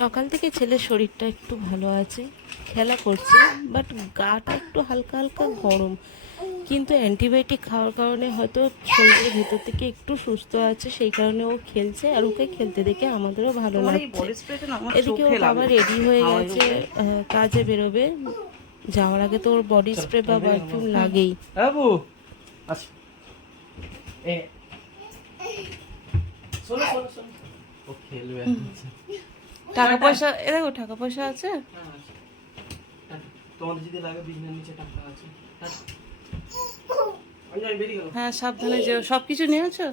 সকাল থেকে ছেলের শরীরটা একটু ভালো আছে, খেলা করছে, বাট গাটা একটু হালকা হালকা গরম। কিন্তু অ্যান্টিবায়োটিক খাওয়ার কারণে হয়তো শরীরের ভেতর থেকে একটু সুস্থ আছে, সেই কারণে ও খেলছে। আর ওকে খেলতে দেখে আমাদেরও ভালো তোমার এই লাগছে। বডি স্প্রেটা না আমার এদিকে চোখে ওর বাবা লাগবে রেডি হয়ে হাওয়ায় গেছে, ঢুকলে। কাজে বেরোবে। যাওয়ার আগে তো ওর বডি স্প্রে বা পারফিউম লাগেই। বাবু আচ্ছা এ শোনো শোনো শোনো ও খেলবে টাকা পয়সা, এ দেখো টাকা পয়সা আছে। হ্যাঁ, আছে। টাটা। তোমাদের যদি লাগে বিছানার নিচে টাকা আছে টাটা। আমি বেরিয়ে গেলাম। হ্যাঁ, সাবধানে যেও। সব কিছু নিয়েছো?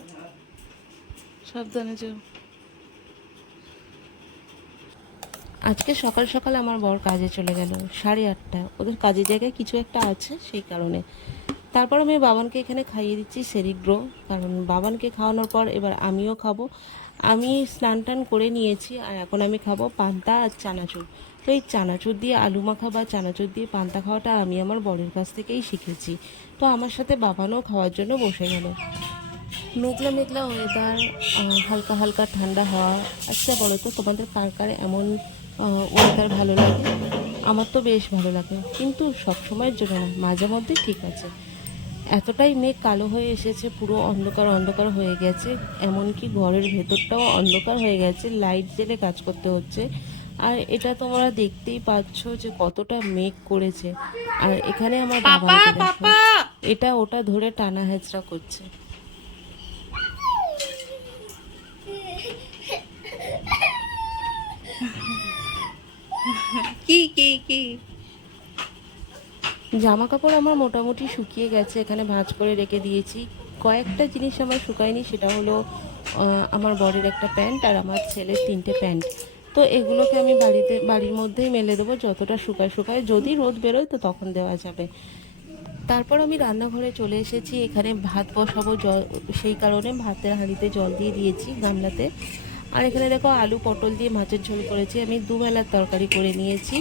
সাবধানে যেও। আজকে সকাল সকাল আমার বর কাজে চলে গেল 8:30। ওদের কাজের জায়গায় কিছু একটা আছে, সেই কারণে। তারপর আমি বাবানকে এখানে খাইয়ে দিচ্ছি সেরিগ্রো, কারণ বাবানকে খাওয়ানোর পর এবার আমিও খাবো। আমি স্নান টান করে নিয়েছি, আর এখন আমি খাবো পান্তা আর চানাচুর। তো এই চানাচুর দিয়ে আলু মাখা বা চানাচুর দিয়ে পান্তা খাওয়াটা আমি আমার বরের কাছ থেকেই শিখেছি। তো আমার সাথে বাবানও খাওয়ার জন্য বসে গেল। মেঘলা মেঘলা ওয়েদার, হালকা হালকা ঠান্ডা হাওয়া। আচ্ছা বলো তো, তোমাদের কার কার এমন ওয়েদার ভালো লাগে? আমার তো বেশ ভালো লাগে, কিন্তু সব সময়ের জন্য না, মাঝে মধ্যে ঠিক আছে। এতটাই মেঘ কালো হয়ে এসেছে, পুরো অন্ধকার অন্ধকার হয়ে গেছে। এমনকি ঘরের ভেতরটাও অন্ধকার হয়ে গেছে, লাইট জেলে কাজ করতে হচ্ছে। আর এটা তোমরা দেখতেই পাচ্ছ যে কতটা মেঘ করেছে। আর এখানে আমার পাপা বাবানকে দেখো, পাপা এটা ওটা ধরে টানা হেঁচড়া করছে। কি কি কি জামা কাপড় আমার মোটামুটি শুকিয়ে গেছে, এখানে ভাঁজ করে রেখে দিয়েছি। কয়েকটা জিনিস আমার শুকায়নি, সেটা হলো আমার বরের একটা প্যান্ট আর আমার ছেলের 3টে প্যান্ট। তো এগুলোকে আমি বাড়ির মধ্যেই মেলে দেবো, যতটা শুকায় শুকায়। যদি রোদ বেরোয় তো তখন দেওয়া যাবে। তারপর আমি রান্নাঘরে চলে এসেছি, এখানে ভাত বসাবো। জল, সেই কারণে ভাতের হাঁড়িতে জল দিয়ে দিয়েছি, গামলাতে। আর এখানে দেখো আলু পটল দিয়ে মাছের ঝোল করেছি, আমি দুবেলার তরকারি করে নিয়েছি।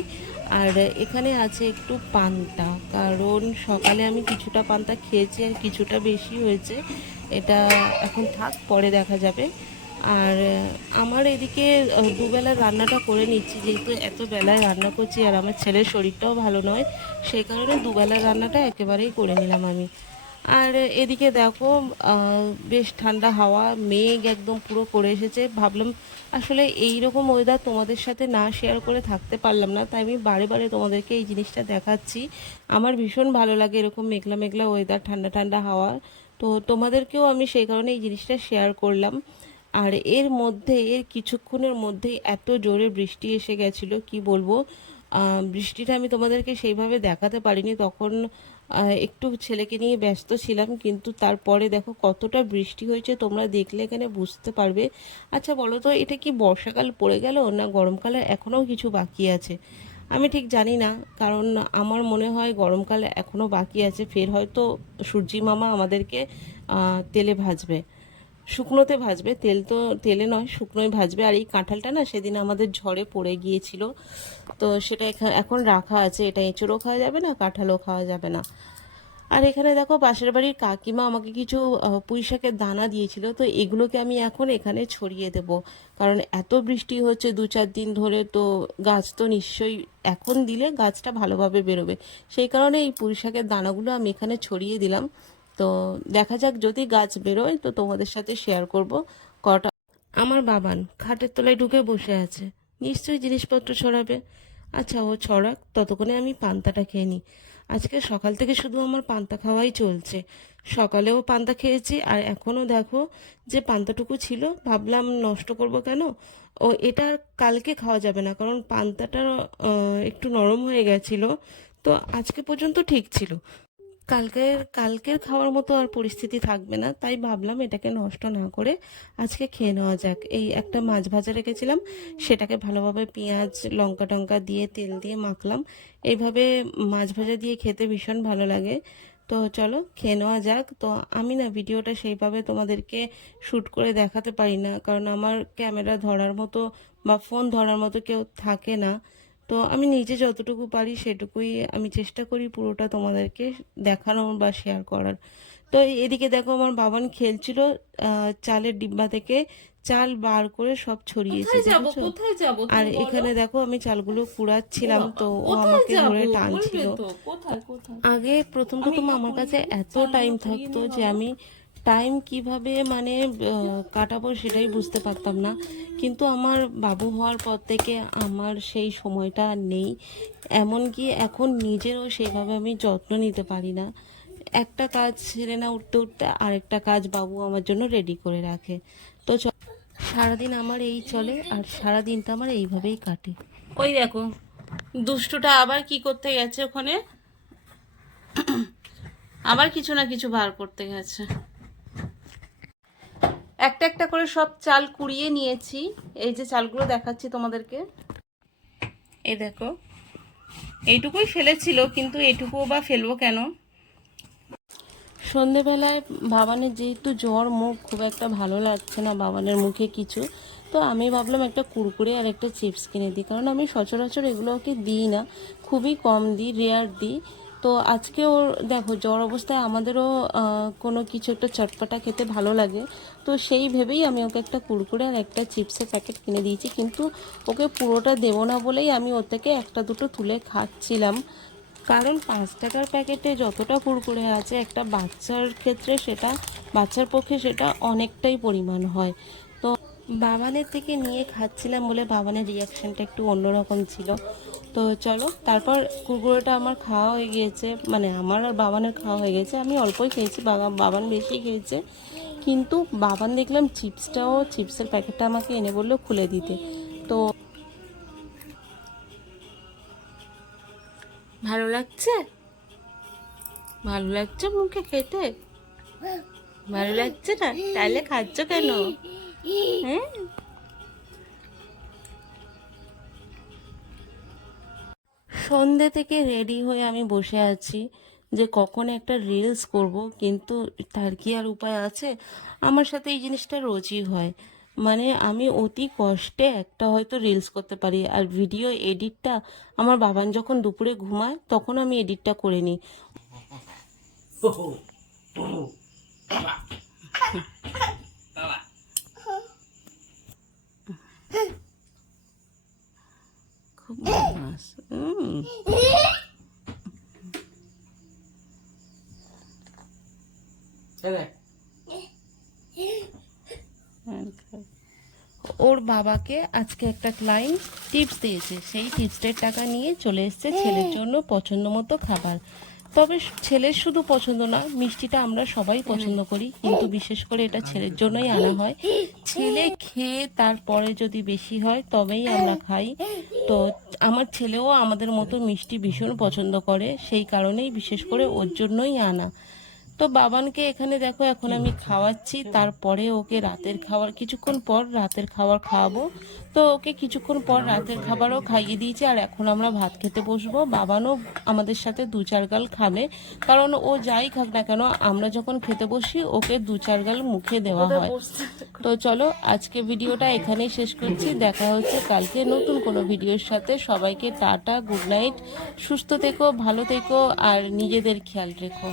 আর এখানে আছে একটু পান্তা, কারণ সকালে আমি কিছুটা পান্তা খেয়েছি আর কিছুটা বেশি হয়েছে। এটা এখন থাক, পরে দেখা যাবে। আর আমার এদিকে দুবেলার রান্নাটা করে নিচ্ছি, যেহেতু এত বেলায় রান্না করছি আর আমার ছেলের শরীরটাও ভালো নয়, সেই কারণে দুবেলার রান্নাটা একেবারেই করে নিলাম আমি। আর এদিকে দেখো, বেশ ঠান্ডা হাওয়া, মেঘ একদম পুরো করে এসেছে। ভাবলাম আসলে এই রকম ওয়েদার তোমাদের সাথে না শেয়ার করে থাকতে পারলাম না, তাই আমি বারে বারে তোমাদেরকে এই জিনিসটা দেখাচ্ছি। আমার ভীষণ ভালো লাগে এরকম মেঘলা মেঘলা ওয়েদার, ঠান্ডা ঠান্ডা হাওয়া। তো তোমাদেরকেও আমি সেই কারণে এই জিনিসটা শেয়ার করলাম। আর এর মধ্যে, এর কিছুক্ষণের মধ্যেই এত জোরে বৃষ্টি এসে গেছিলো, কি বলবো। বৃষ্টিটা আমি তোমাদেরকে সেইভাবে দেখাতে পারিনি তখন, একটু ছেলেকে নিয়ে ব্যস্ত ছিলাম। কিন্তু তারপরে দেখো কতটা বৃষ্টি হয়েছে, তোমরা দেখলে এখানে বুঝতে পারবে। আচ্ছা বলো তো, এটা কি বর্ষাকাল পড়ে গেল না গরমকালে এখনও কিছু বাকি আছে? আমি ঠিক জানি না, কারণ আমার মনে হয় গরমকালে এখনও বাকি আছে। ফের হয়তো সূর্যি মামা আমাদেরকে তেলে ভাজবে, শুকনোতে ভাজবে। তেল তো তেলে নয়, শুকনোয় ভাজবে। আর এই কাঁঠালটা না সেদিন আমাদের ঝড়ে পড়ে গিয়েছিল, তো সেটা এখন রাখা আছে। এটা এঁচোড়ও খাওয়া যাবে না, কাঁঠালও খাওয়া যাবে না। আর এখানে দেখো পাশের বাড়ির কাকিমা আমাকে কিছু পুঁই শাকের দানা দিয়েছিল, তো এগুলোকে আমি এখন এখানে ছড়িয়ে দেব। কারণ এত বৃষ্টি হচ্ছে 2-4 দিন ধরে, তো গাছ তো নিশ্চয়ই এখন দিলে গাছটা ভালোভাবে বেরোবে। সেই কারণে এই পুঁই শাকের দানাগুলো আমি এখানে ছড়িয়ে দিলাম। তো দেখা যাক, যদি গাছ বেরোয় তো তোমাদের সাথে শেয়ার করব কটা। আমার বাবান খাটের তলায় ঢুকে বসে আছে, নিশ্চয়ই জিনিসপত্র ছড়াবে। আচ্ছা, ও ছড়াক, ততক্ষণে আমি পান্তাটা খেয়ে নিই। আজকে সকাল থেকে শুধু আমার পান্তা খাওয়াই চলছে। সকালেও পান্তা খেয়েছি, আর এখনও দেখো যে পান্তাটুকু ছিল, ভাবলাম নষ্ট করব কেন। ও এটা আর কালকে খাওয়া যাবে না, কারণ পান্তাটা একটু নরম হয়ে গেছিলো। তো আজকে পর্যন্ত ঠিক ছিল, কালকের কালকের খাওয়ার মতো আর পরিস্থিতি থাকবে না, তাই ভাবলাম এটাকে নষ্ট না করে আজকে খেয়ে নেওয়া যাক। এই একটা মাছ ভাজা রেখেছিলাম, সেটাকে ভালোভাবে পেঁয়াজ লঙ্কা টঙ্কা দিয়ে তেল দিয়ে মাখলাম। এইভাবে মাছ ভাজা দিয়ে খেতে ভীষণ ভালো লাগে। তো চলো খেয়ে নেওয়া যাক। তো আমি না ভিডিওটা সেইভাবে তোমাদেরকে শ্যুট করে দেখাতে পারি না, কারণ আমার ক্যামেরা ধরার মতো বা ফোন ধরার মতো কেউ থাকে না। তো আমি নিজে যতটুকু পারি সেটুকুই আমি চেষ্টা করি পুরোটা তোমাদেরকে দেখানোর বা শেয়ার করার। তো এদিকে দেখো আমার বাবান খেলছিল চালের ডিব্বা থেকে চাল বার করে সব ছড়িয়েছি, কোথায় যাব দেখেছো? কোথায় যাব আর এখানে দেখো আমি চালগুলো কুড়াচ্ছিলাম, তো ও আমাকে ধরে টানছিল। কোথায় কোথায় আগে প্রথম প্রথম আমার কাছে এত টাইম থাকতো যে আমি টাইম কিভাবে মানে কাটাবো সেটাই বুঝতে পারতাম না, কিন্তু আমার বাবু হওয়ার পর থেকে আমার সেই সময়টা আর নেই। এমনকি এখন নিজেরও সেইভাবে আমি যত্ন নিতে পারি না। একটা কাজ সেরে না উঠতে উঠতে আরেকটা কাজ বাবু আমার জন্য রেডি করে রাখে। তো সারাদিন আমার এই চলে, আর সারাদিনটা আমার এইভাবেই কাটে। ওই দেখো দুষ্টুটা আবার কি করতে গেছে ওখানে, আবার কিছু না কিছু বার করতে গেছে। একটা একটা করে সব চাল কুড়িয়ে নিয়েছি, এই যে চালগুলো দেখাচ্ছি তোমাদেরকে। এই দেখো এইটুকুই ফেলেছিল, কিন্তু এইটুকুও বা ফেলবো কেন। সন্ধেবেলায় বাবানের যেহেতু জ্বর, মুখ খুব একটা ভালো লাগছে না বাবানের মুখে কিছু, তো আমি ভাবলাম একটা কুরকুরে আর একটা চিপস কিনে দিই, কারণ আমি সচরাচর এগুলো ওকে দিই না, খুবই কম দিই, রেয়ার দিই। তো আজকে ওর দেখো জ্বর অবস্থায় আমাদেরও কোনো কিছু একটা চটপটা খেতে ভালো লাগে, তো সেই ভেবেই আমি ওকে একটা কুরকুরে আর একটা চিপসের প্যাকেট কিনে দিয়েছি। কিন্তু ওকে পুরোটা দেবো না বলেই আমি ওর থেকে একটা দুটো তুলে খাচ্ছিলাম, কারণ 5 টাকার প্যাকেটে যতটা কুরকুরে আছে একটা বাচ্চার ক্ষেত্রে সেটা, বাচ্চার পক্ষে সেটা অনেকটাই পরিমাণ হয়। তো বাবানের থেকে নিয়ে খাচ্ছিলাম বলে বাবানের রিয়াকশানটা একটু অন্যরকম ছিল। তো চলো, তারপর কুরকুরেটা আমার খাওয়া হয়ে গিয়েছে, মানে আমার আর বাবানের খাওয়া হয়ে গেছে। আমি অল্পই খেয়েছি, বাবান বেশি খেয়েছে। কিন্তু বাবান দেখলাম চিপসের প্যাকেটটা আমাকে এনে বললো খুলে দিতে। তো ভালো লাগছে, ভালো লাগছে মুখে খেতে, ভালো লাগছে না? তাহলে খাচ্ছ কেন? হ্যাঁ, সন্ধে থেকে রেডি হয়ে আমি বসে আছি যে কখন একটা রিলস করব, কিন্তু তার কি আর উপায় আছে? আমার সাথে এই জিনিসটা রোজই হয়, মানে আমি অতি কষ্টে একটা হয়তো রিলস করতে পারি, আর ভিডিও এডিটটা আমার বাবান যখন দুপুরে ঘুমায় তখন আমি এডিটটা করে নিই। খুব বদমাস। ওর বাবাকে আজকে একটা ক্লায়েন্ট টিপস দিয়েছে, সেই টিপসের টাকা নিয়ে চলে এসেছে ছেলের জন্য পছন্দ মতো খাবার। তবে ছেলের শুধু পছন্দ না, মিষ্টিটা আমরা সবাই পছন্দ করি, কিন্তু বিশেষ করে এটা ছেলের জন্যই আনা হয়। ছেলে খেয়ে তারপরে যদি বেশি হয় তবেই আমরা খাই। তো আমার ছেলেও আমাদের মতো মিষ্টি ভীষণ পছন্দ করে, সেই কারণেই বিশেষ করে ওর জন্যই আনা। তো বাবানকে এখানে দেখো এখন আমি খাওয়াচ্ছি, তারপরে ওকে রাতের খাবার, কিছুক্ষণ পর রাতের খাবার খাওয়াবো। তো ওকে কিছুক্ষণ পর রাতের খাবারও খাইয়ে দিয়েছি, আর এখন আমরা ভাত খেতে বসবো। বাবানও আমাদের সাথে 2-4 গাল খাবে, কারণ ও যাই খাক না কেন আমরা যখন খেতে বসি ওকে 2-4 গাল মুখে দেওয়া হয়। তো চলো আজকে ভিডিওটা এখানেই শেষ করছি, দেখা হচ্ছে কালকে নতুন কোনো ভিডিওর সাথে। সবাইকে টাটা, গুড নাইট, সুস্থ থেকো, ভালো থেকো, আর নিজেদের খেয়াল রেখো।